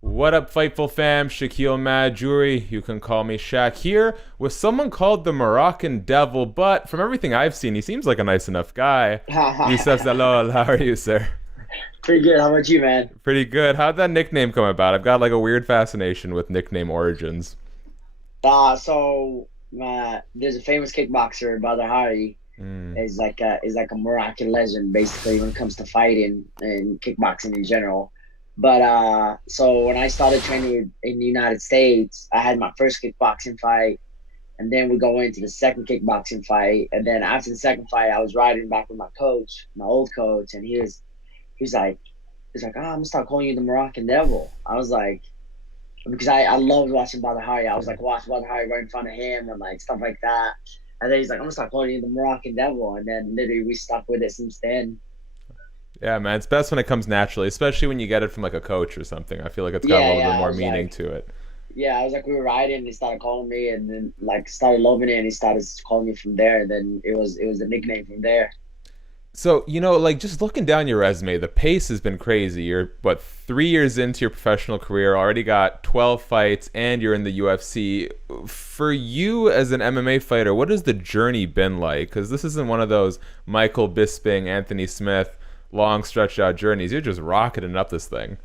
What up, Fightful fam? Shakiel Mahjouri. You can call me Shaq here with someone called the Moroccan Devil, but from everything I've seen, he seems like a nice enough guy. Youssef Zalal, how are you, sir? Pretty good. How about you, man? Pretty good. How'd that nickname come about? I've got like a weird fascination with nickname origins. There's a famous kickboxer, Badr Mm. is like a Moroccan legend, basically, when it comes to fighting and kickboxing in general. But when I started training in the United States, I had my first kickboxing fight, and then we go into the second kickboxing fight, and then after the second fight, I was riding back with my coach, my old coach, and he was like, "Oh, I'm gonna start calling you the Moroccan Devil." I was like, because I loved watching Badr. I was like watching Badr right in front of him and like stuff like that. And then he's like, "I'm gonna start calling you the Moroccan Devil," and then literally we stuck with it since then. Yeah, man, it's best when it comes naturally, especially when you get it from like a coach or something. I feel like it's got a Yeah, little yeah. bit I more was meaning like, to it. yeah, I was like, we were riding, and he started calling me, and then like started loving it, and he started calling me from there. And then it was the nickname from there. So, like just looking down your resume, the pace has been crazy. You're, what, 3 years into your professional career, already got 12 fights, and you're in the UFC. For you as an MMA fighter, what has the journey been like? Because this isn't one of those Michael Bisping, Anthony Smith, long stretched out journeys. You're just rocketing up this thing.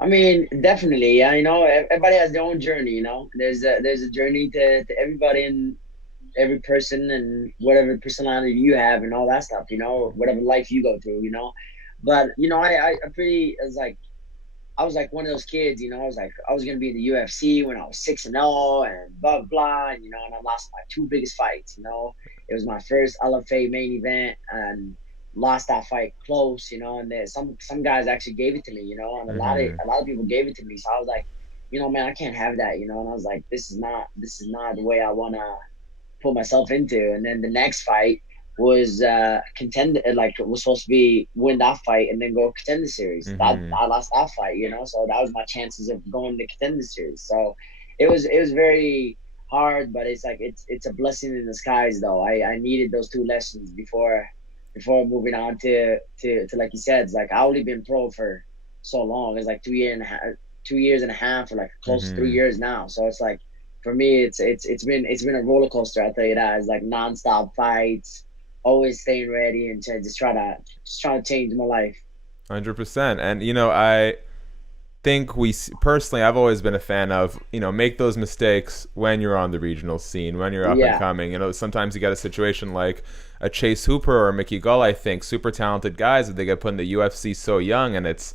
I mean, definitely. Yeah, everybody has their own journey. There's a journey to everybody and every person and whatever personality you have and all that stuff, whatever life you go through. But I was like one of those kids, I was gonna be in the UFC when I was 6-0 and blah blah, and I lost my two biggest fights. It was my first LFA main event and lost that fight close, and then some guys actually gave it to me, and a lot of Mm-hmm. a lot of people gave it to me. So I was like, man, I can't have that, and I was like, this is not the way I wanna put myself into. And then the next fight was contend like it was supposed to be win that fight and then go contender series. That Mm-hmm. I lost that fight, so that was my chances of going to contender series. So it was very hard, but it's a blessing in disguise though. I needed those two lessons before moving on to like you said, it's like I only been pro for so long. It's like 2 years and a half or like close to three Mm-hmm. years now. So it's like for me, it's been a roller coaster. I tell you that. It's like nonstop fights, always staying ready, and to just trying to change my life. 100%. And I think personally, I've always been a fan of, make those mistakes when you're on the regional scene, when you're up and Yeah, coming. Sometimes you get a situation like a Chase Hooper or a Mickey Gull, I think, super talented guys, that they get put in the UFC so young, and it's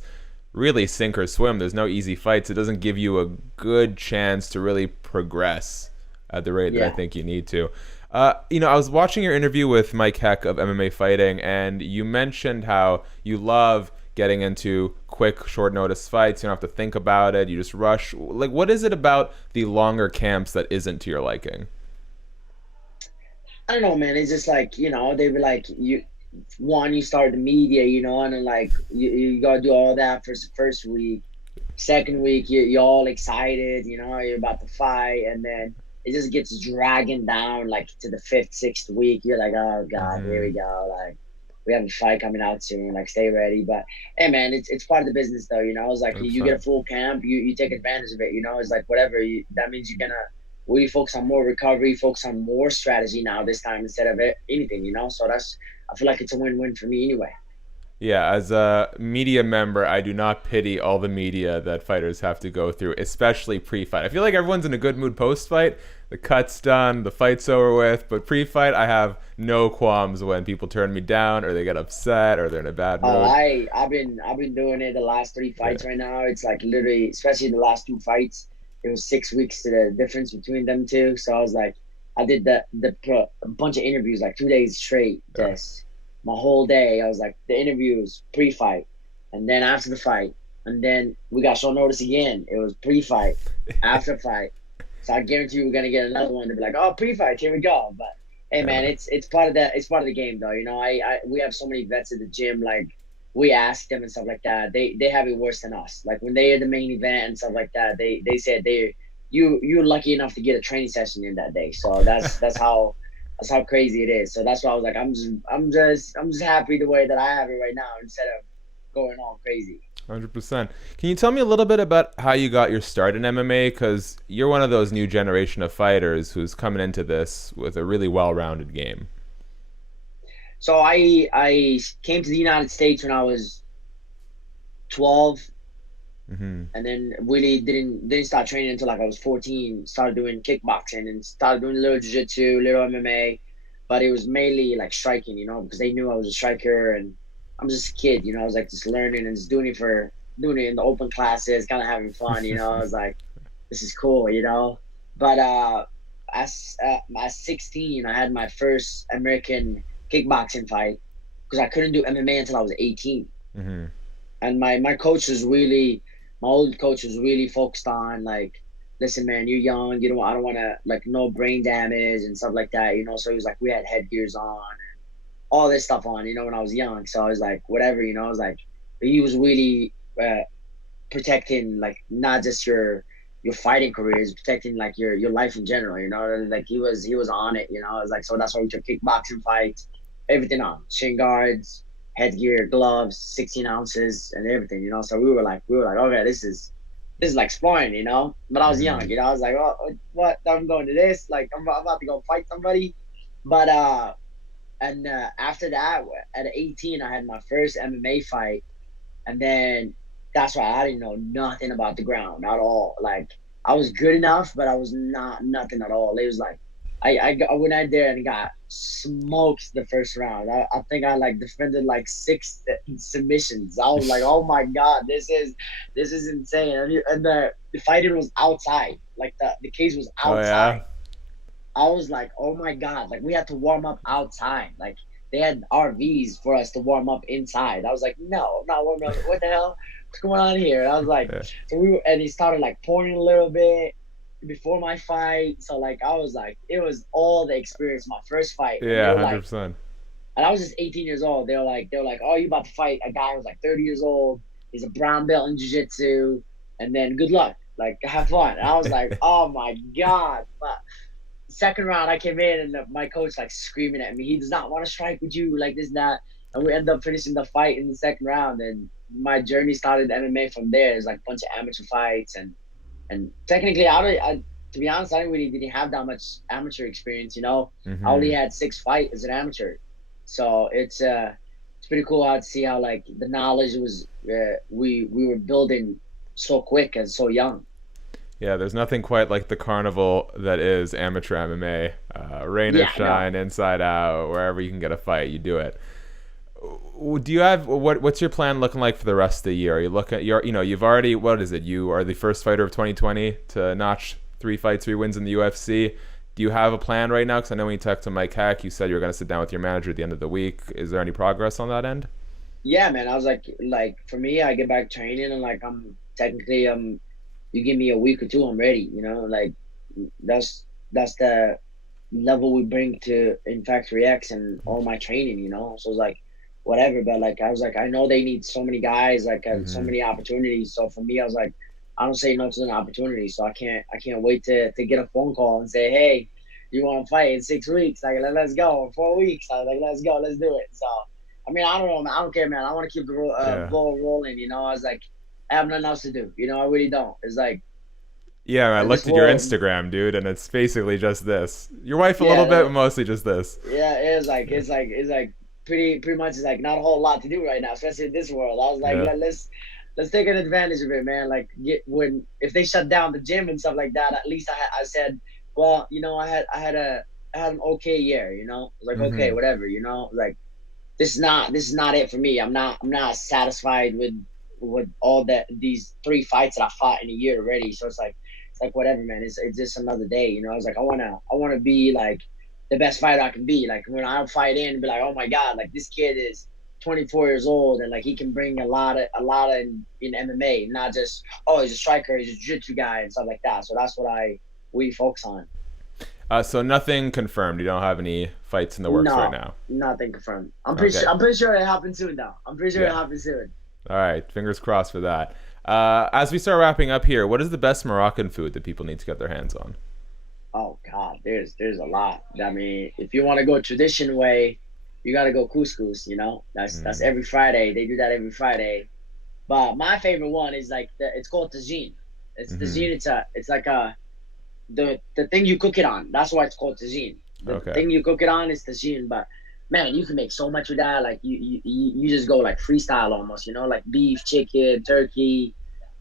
really sink or swim. There's no easy fights. It doesn't give you a good chance to really progress at the rate that I yeah. think you need to. I was watching your interview with Mike Heck of MMA Fighting, and you mentioned how you love getting into quick, short notice fights. You don't have to think about it. You just rush. Like, what is it about the longer camps that isn't to your liking? I don't know, man. It's just like they were like you start the media, and then like you gotta do all that for the first week. Second week, you're all excited, you're about to fight, and then it just gets dragging down like to the fifth, sixth week. You're like, oh God, here Mm-hmm. we go. Like we have a fight coming out soon. Like stay ready. But hey, man, it's part of the business though. It's like you get a 100%. full camp, you take advantage of it. It's like whatever. That means you're gonna really focus on more recovery, focus on more strategy now this time instead of anything. So I feel like it's a win-win for me anyway. Yeah, as a media member, I do not pity all the media that fighters have to go through, especially pre-fight. I feel like everyone's in a good mood post-fight. The cut's done, the fight's over with, but pre-fight, I have no qualms when people turn me down or they get upset or they're in a bad Oh, mood. I've been doing it the last three Yeah. fights right now. It's like literally, especially the last two fights. It was 6 weeks to the difference between them two. So I was like, I did a bunch of interviews like 2 days straight. Yeah. Just my whole day. I was like the interviews pre-fight, and then after the fight, and then we got short notice again. It was pre-fight, after fight. So I guarantee you we're gonna get another one to be like, oh, pre-fight, here we go. But hey, Yeah, man, man. it's part of that. It's part of the game, though. I we have so many vets at the gym. Like we ask them and stuff like that. They have it worse than us. Like when they had the main event and stuff like that, they said you're lucky enough to get a training session in that day. So that's how crazy it is. So that's why I was like, I'm just happy the way that I have it right now instead of going all crazy. 100%. Can you tell me a little bit about how you got your start in MMA? Because you're one of those new generation of fighters who's coming into this with a really well-rounded game. So I came to the United States when I was 12, Mm-hmm. and then really didn't start training until like I was 14. Started doing kickboxing and started doing a little jiu-jitsu, little MMA, but it was mainly like striking, because they knew I was a striker, and I'm just a kid, I was like just learning and just doing it in the open classes, kind of having fun, I was like, this is cool. But at 16, I had my first American kickboxing fight because I couldn't do MMA until I was 18. Mm-hmm. And my old coach was really focused on like, listen, man, you're young, I don't want to like no brain damage and stuff like that, So he was like, we had headgears on and all this stuff on, when I was young. So I was like, whatever, I was like, he was really protecting like not just your fighting career, is protecting like your life in general, like he was on it, I was like, so that's why we took kickboxing fights, everything on shin guards, headgear, gloves, 16 ounces and everything, so we were like, okay, this is like sparring, but I was Mm-hmm. young, I was like, oh, what, I'm going to this, like I'm about to go fight somebody. But and after that, at 18, I had my first MMA fight, and then that's why I didn't know nothing about the ground at all. Like I was good enough, but I was not nothing at all. It was like I went out there and got smoked the first round. I think I like defended like six submissions. I was like, oh my god, this is insane. And the fighting was outside. Like the cage was Oh outside. yeah. I was like, oh my god, like we had to warm up outside. Like they had RVs for us to warm up inside. I was like, no, I'm not warming up. What the hell? What's going on here? And I was like, Yeah. so and he started like pouring a little bit before my fight. So like I was like, it was all the experience, my first fight. And they Yeah, were like, 100%. and I was just 18 years old. They were like, oh, you about to fight a guy who's like 30 years old. He's a brown belt in jiu-jitsu, and then good luck. Like have fun. And I was like, oh my god. But second round, I came in and my coach like screaming at me. He does not want to strike with you, like this, that. And we ended up finishing the fight in the second round. And my journey started MMA from there. It's like a bunch of amateur fights, and technically, to be honest, I didn't have that much amateur experience. I only Mm-hmm. had 6 fights as an amateur, so it's pretty cool how to see how like the knowledge was we were building so quick and so young. Yeah, there's nothing quite like the carnival that is amateur MMA. Rain or Yeah, no. shine, inside out, wherever you can get a fight, you do it. Do you have what's your plan looking like for the rest of the year? Are you looking you've already, what is it? You are the first fighter of 2020 to notch 3 fights, 3 wins in the UFC. Do you have a plan right now? Because I know when you talked to Mike Hack, you said you were going to sit down with your manager at the end of the week. Is there any progress on that end? Yeah, man. I was like for me, I get back training and like I'm technically you give me a week or two, I'm ready. Like that's the level we bring to in Factory X and all my training. So it's like whatever. But like I was like, I know they need so many guys, like so Mm-hmm. many opportunities. So for me, I was like, I don't say no to an opportunity. So I can't wait to get a phone call and say, hey, you want to fight in 6 weeks? Like let's go. In 4 weeks, I was like, let's go, let's do it. So I mean, I don't know, man. I don't care, man. I want to keep the Yeah. ball rolling. I was like, I have nothing else to do. I really don't. It's like Yeah, I this looked at your world. Instagram, dude, and it's basically just this. Your wife a little Yeah, bit, but mostly just this. yeah. It's like pretty much. It's like not a whole lot to do right now, especially in this world. I was like, Yeah. let's take an advantage of it, man. Like when if they shut down the gym and stuff like that, at least I said, well, I had an okay year. I was like, okay, Mm-hmm. whatever. Like this is not it for me. I'm not satisfied with all that these 3 fights that I fought in a year already. So it's like whatever, man. It's just another day. I was like I wanna be like the best fighter I can be. Like when I fight in, be like, oh my god, like this kid is 24 years old and like he can bring a lot of in MMA, not just oh he's a striker, he's a jiu-jitsu guy and stuff like that. So that's what I we focus on. So nothing confirmed. You don't have any fights in the works right No, now. nothing confirmed. I'm pretty Okay. sure. I'm pretty sure it happens soon, though. I'm pretty sure it Yeah. happens soon. All right. Fingers crossed for that. As we start wrapping up here, what is the best Moroccan food that people need to get their hands on? Oh God, there's a lot. I mean, if you want to go tradition way, you got to go couscous. That's Mm. every Friday. They do that every Friday. But my favorite one is like it's called tagine. It's Mm-hmm. tagine. It's like the thing you cook it on. That's why it's called tagine. The Okay. thing you cook it on is tagine. But man, you can make so much with that. Like you just go like freestyle almost. Like beef, chicken, turkey,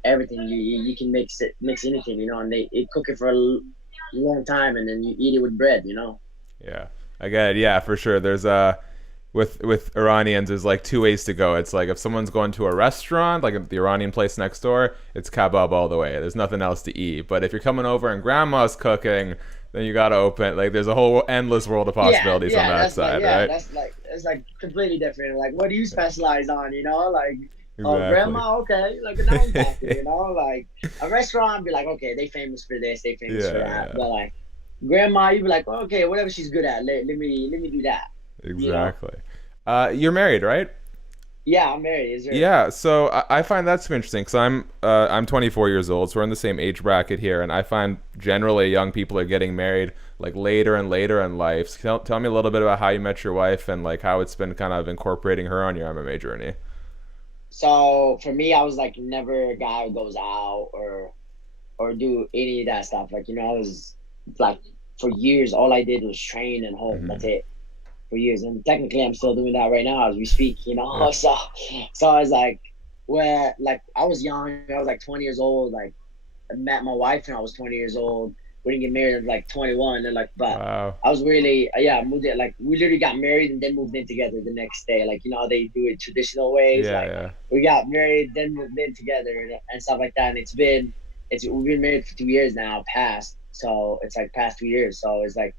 everything. You can mix anything. And they cook it for a long time, and then you eat it with bread. Yeah, I get it. Yeah, for sure. There's with Iranians, there's like two ways to go. It's like if someone's going to a restaurant, like the Iranian place next door, it's kebab all the way. There's nothing else to eat. But if you're coming over and grandma's cooking, then you gotta open. Like there's a whole endless world of Yeah, possibilities on yeah, that side, right? that's like it's like completely different. Like, what do you specialize on? Like, oh, Exactly. grandma, okay, like a nine packer. Like a restaurant, be like, okay, they famous for this, they famous for Yeah, that. yeah, But like grandma, you be like, okay, whatever she's good at, let me do that. You know? exactly. You're married, right? Yeah, I'm married. Is there? Yeah, so I find that super interesting because I'm 24 years old, so we're in the same age bracket here, and I find generally young people are getting married like later and later in life. So tell me a little bit about how you met your wife and like how it's been kind of incorporating her on your MMA journey. So for me, I was like never a guy who goes out or do any of that stuff. Like, I was like for years, all I did was train and home. That's Hmm. it. For years, and technically I'm still doing that right now as we speak. Yeah. So I was like, where like I was young, I was like 20 years old. Like I met my wife when I was 20 years old. We didn't get married at like 21, and like, but Wow. I was really, yeah, I moved it. Like we literally got married and then moved in together the next day. Like, how they do it traditional ways. Yeah, Like yeah. we got married, then moved in together, and stuff like that. And we've been married for 2 years now, past. So it's like past 2 years. So it's like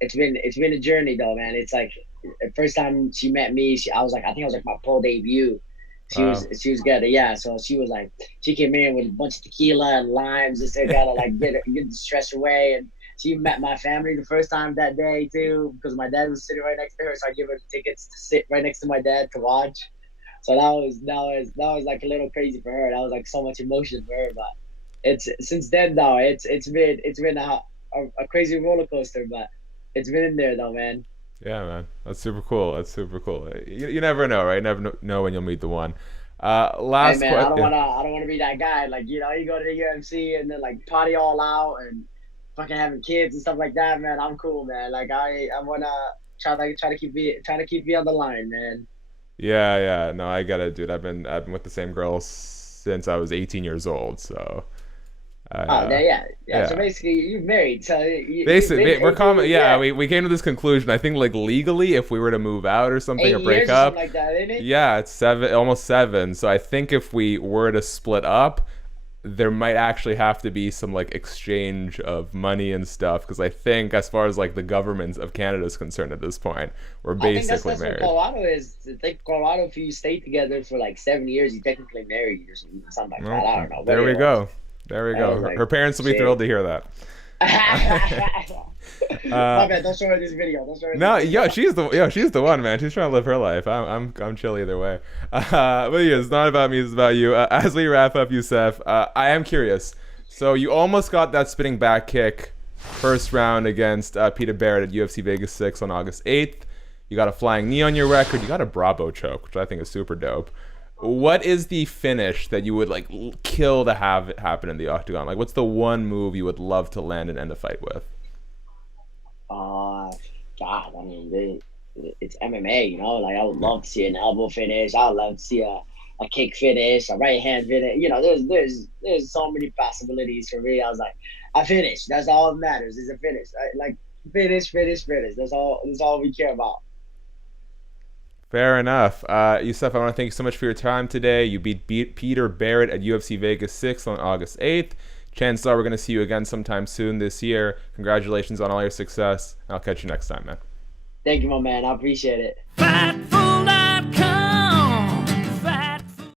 it's been a journey though, man. It's like the first time she met me, I think I was like my pro debut. Wow. She was good, yeah. So she was like, she came in with a bunch of tequila and limes and said, gotta like get the stress away. And she met my family the first time that day too, because my dad was sitting right next to her. So I gave her the tickets to sit right next to my dad to watch. So that was like a little crazy for her. That was like so much emotion for her. But it's since then though, it's been a crazy roller coaster, but it's been in there though, man. Yeah, man. That's super cool. That's super cool. You never know, right? Never know when you'll meet the one. Hey Last man, question. I don't wanna be that guy. Like, you go to the UFC and then like party all out and fucking having kids and stuff like that, man. I'm cool, man. Like I wanna try to keep me on the line, man. Yeah, yeah. No, I get it, dude. I've been with the same girl since I was 18 years old. So I Oh, yeah, yeah. So yeah. basically, you're married. So you've been Basically, we're 18, common. Yeah, yeah, we came to this conclusion. I think like legally, if we were to move out or something or 8 years break or something up, like that, isn't it? yeah, it's seven, almost seven. So I think if we were to split up, there might actually have to be some like exchange of money and stuff because I think as far as like the government of Canada is concerned at this point, we're I think that's basically that's what married. Colorado is. I think Colorado, if you stay together for like 7 years, you technically married or something like that. Well, I don't know, but there we it was. go. There we I go. was Her like, parents will be thrilled shit. to hear that. My uh, bad. Don't show her this video. Don't show her this No, video. she's the one, man. She's trying to live her life. I'm chill either way. But yeah, it's not about me. It's about you. As we wrap up, Youssef, I am curious. So you almost got that spinning back kick first round against Peter Barrett at UFC Vegas 6 on August 8th. You got a flying knee on your record. You got a Bravo choke, which I think is super dope. What is the finish that you would like kill to have it happen in the octagon? Like, what's the one move you would love to land and end a fight with? Uh, God, I mean, it's MMA, Like, I would love to see an elbow finish. I would love to see a kick finish, a right hand finish. There's so many possibilities for me. I was like, I finish. That's all that matters is a finish. Like finish, finish, finish. That's all. That's all we care about. Fair enough. Youssef, I want to thank you so much for your time today. You beat Peter Barrett at UFC Vegas 6 on August 8th. Chances are we're going to see you again sometime soon this year. Congratulations on all your success. I'll catch you next time, man. Thank you, my man. I appreciate it. Fightful